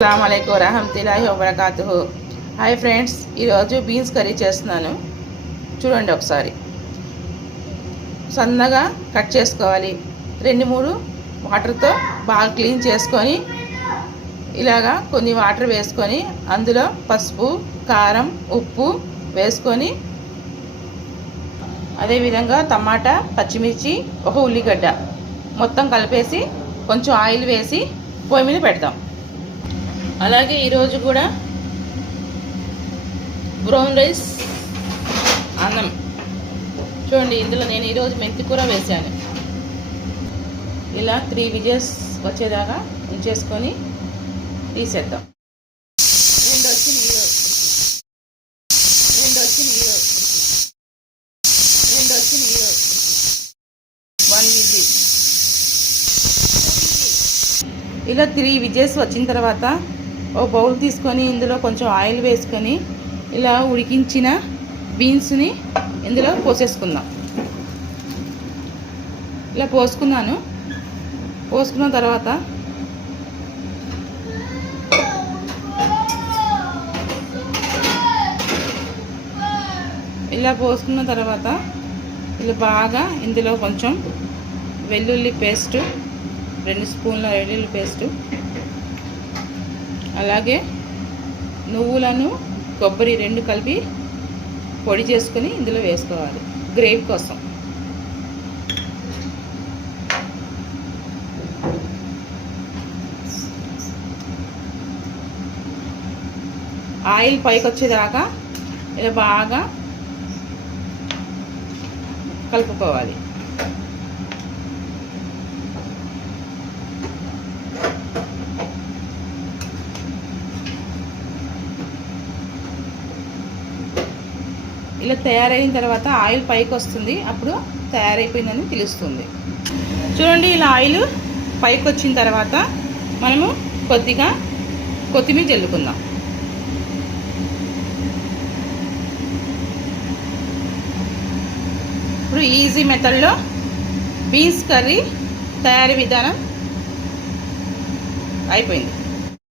అస్సలాముఅలైకుం వరహమతుల్లాహి వబరకాతుహు. Hi friends, ఈరోజు beans curry చేస్తున్నాను. చూడండి ఒకసారి. సన్నగా కట్ చేసుకోవాలి. 2-3 వాటర్తో బాగా క్లీన్ చేసుకొని ఇలాగా కొన్ని వాటర్ వేసుకొని అందులో పసుపు, కారం, ఉప్పు వేసుకొని అదేవిధంగా టమాటా, పచ్చిమిర్చి, ఒక ఉల్లిగడ్డ మొత్తం కలిపేసి కొంచెం ఆయిల్ వేసి పొయ్యి మీద పెడతాం. అలాగే ఈరోజు కూడా బ్రౌన్ రైస్ అన్నం చూడండి. ఇందులో నేను ఈరోజు మెంతి కూర వేసాను. ఇలా 3 విజిల్స్ వచ్చేదాకా ఉంచేసుకొని తీసేద్దాం. రెండు వచ్చి నీళ్ళు 1 విజిల్. ఇలా 3 విజిల్స్ వచ్చిన తర్వాత ఓ బౌల్ తీసుకొని ఇందులో కొంచెం ఆయిల్ వేసుకొని ఇలా ఉడికించిన బీన్స్ని ఇందులో పోసేసుకుందాం. ఇలా పోసుకున్న తర్వాత ఇలా బాగా ఇందులో కొంచెం వెల్లుల్లి పేస్టు, 2 స్పూన్ల వెల్లుల్లి పేస్టు, అలాగే నువ్వులను కొబ్బరి 2 కలిపి పొడి చేసుకొని ఇందులో వేసుకోవాలి గ్రేవీ కోసం. ఆయిల్ పైకి వచ్చేదాకా ఇలా బాగా కలుపుకోవాలి. ఇలా తయారైన తర్వాత ఆయిల్ పైకి వస్తుంది, అప్పుడు తయారైపోయిందని తెలుస్తుంది. చూడండి, ఇలా ఆయిల్ పైకి వచ్చిన తర్వాత మనము కొద్దిగా కొత్తిమీర జల్లుకుందాం. ఇప్పుడు ఈజీ మెథడ్లో బీన్స్ కర్రీ తయారీ విధానం అయిపోయింది.